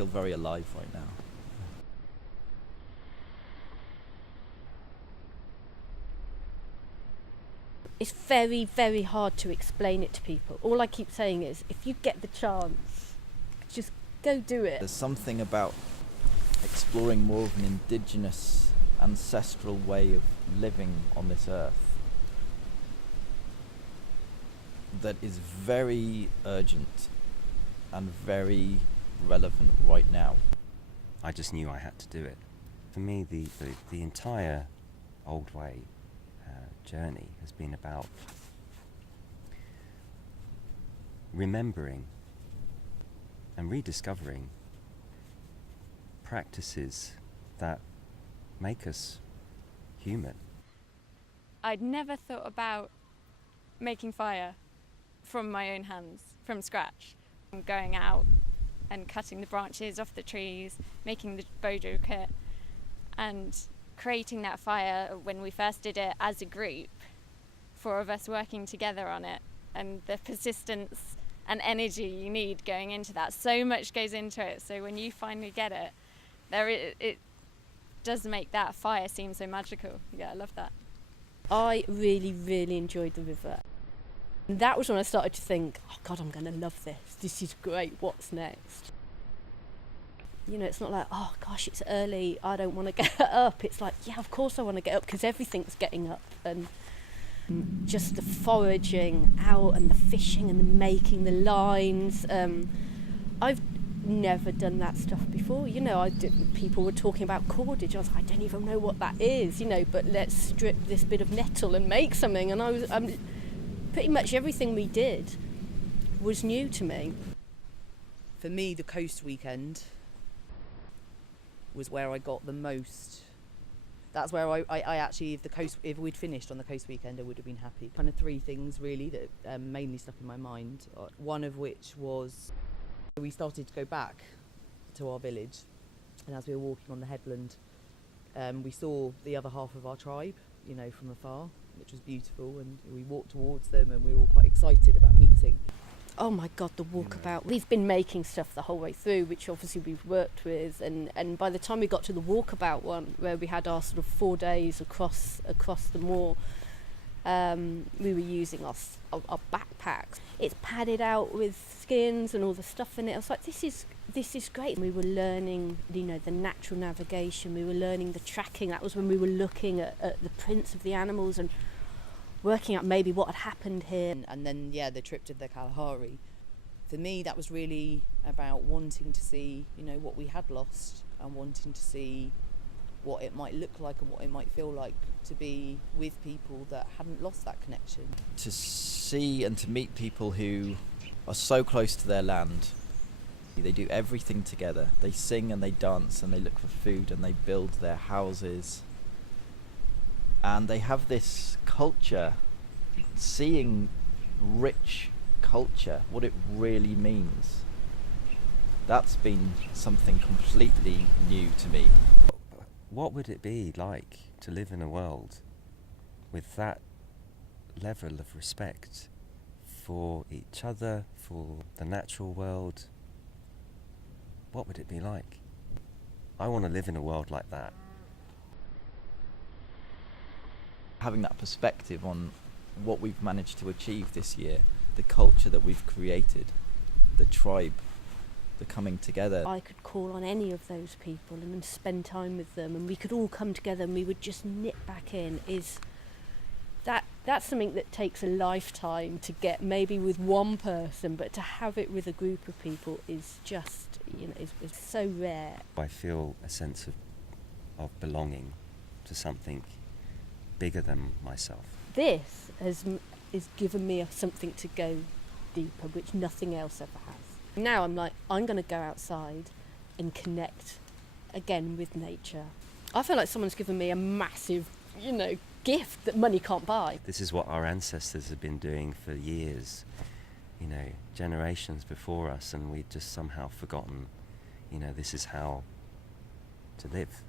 feel very alive right now. It's very, very hard to explain it to people. All I keep saying is, if you get the chance, just go do it. There's something about exploring more of an indigenous, ancestral way of living on this earth that is very urgent and very relevant right now. I just knew I had to do it. For me, the entire Old Way journey has been about remembering and rediscovering practices that make us human. I'd never thought about making fire from my own hands, from scratch. Going out and cutting the branches off the trees, making the bojo kit, and creating that fire when we first did it as a group, 4 of us working together on it, and the persistence and energy you need going into that. So much goes into it, so when you finally get it, it does make that fire seem so magical. Yeah, I love that. I really, really enjoyed the river. And that was when I started to think, oh God, I'm going to love this. This is great. What's next? You know, it's not like, oh gosh, it's early, I don't want to get up. It's like, yeah, of course I want to get up, because everything's getting up. And just the foraging out and the fishing and the making the lines. I've never done that stuff before. You know, people were talking about cordage. I was like, I don't even know what that is, you know, but let's strip this bit of nettle and make something. And pretty much everything we did was new to me. For me, the coast weekend was where I got the most. That's where I actually, if we'd finished on the coast weekend, I would have been happy. Kind of 3 things really that mainly stuck in my mind. One of which was we started to go back to our village, and as we were walking on the headland, we saw the other half of our tribe, you know, from afar, which was beautiful, and we walked towards them, and we were all quite excited about meeting. Oh my God, the walkabout. We've been making stuff the whole way through, which obviously we've worked with, and by the time we got to the walkabout one, where we had our sort of 4 days across the moor, we were using our backpacks. It's padded out with skins and all the stuff in it. I was like, this is great. We were learning, you know, the natural navigation. We were learning the tracking. That was when we were looking at the prints of the animals and working out maybe what had happened here. And then, yeah, the trip to the Kalahari. For me, that was really about wanting to see, you know, what we had lost, and wanting to see what it might look like and what it might feel like to be with people that hadn't lost that connection. To see and to meet people who are so close to their land. They do everything together. They sing and they dance and they look for food and they build their houses. And they have this culture, seeing rich culture, what it really means. That's been something completely new to me. What would it be like to live in a world with that level of respect for each other, for the natural world? What would it be like? I want to live in a world like that. Having that perspective on what we've managed to achieve this year, the culture that we've created, the tribe, the coming together. I could call on any of those people and spend time with them, and we could all come together and we would just nip back in. That's something that takes a lifetime to get, maybe with one person, but to have it with a group of people is just, you know, is so rare. I feel a sense of belonging to something bigger than myself. This has given me something to go deeper, which nothing else ever has. Now I'm like, I'm going to go outside and connect again with nature. I feel like someone's given me a massive, you know, gift that money can't buy. This is what our ancestors have been doing for years, you know, generations before us, and we'd just somehow forgotten, you know, this is how to live.